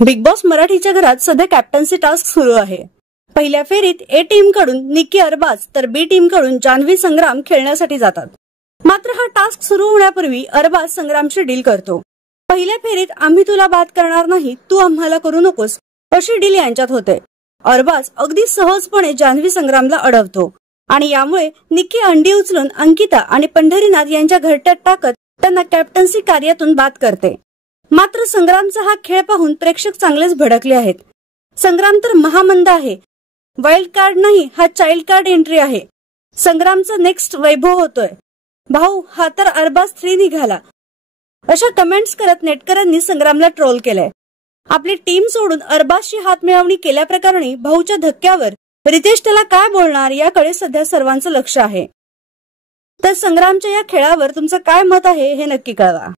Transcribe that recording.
Big boss मराठीच्या घरात सध्या कॅप्टन्सी टास्क सुरू आहे। पहिल्या फेरीत ए टीम कडून निक्की अरबाज तर बी टीम कडून जान्हवी संग्राम खेळण्यासाठी जातात। मात्र हा टास्क सुरू होण्यापूर्वी अरबाज संग्रामशी डील करतो। पहिल्या फेरीत आम्ही तुला बाद करणार नाही, तू आम्हाला करू नकोस अशी डील यांच्यात होते। अरबाज अगदी सहजपणे जान्हवी संग्रामला अडवतो आणि यामुळे निक्की अंडी उचलून अंकिता आणि पंढरीनाथ यांच्या घरट्यात टाकत त्यांना कॅप्टन्सी कार्यातून बाद करते। मात्र संग्रामचा हा खेळ पाहून प्रेक्षक चांगलेच भडकले आहेत। संग्राम तर महामंद आहे, वाईल्ड कार्ड नाही हा चाइल्ड कार्ड एंट्री आहे। संग्रामचा नेक्स्ट वैभव होतोय, भाऊ हा तर अरबाज 3 निघाला अशा कमेंट्स करत नेटकरांनी संग्रामला ट्रोल केलंय। आपली टीम सोडून अरबाजशी हात मिळवणी केल्याप्रकरणी भाऊच्या धक्क्यावर रितेश त्याला काय बोलणार याकडे सध्या सर्वांचं लक्ष आहे। तर संग्रामच्या या खेळावर तुमचं काय मत आहे हे नक्की कळवा।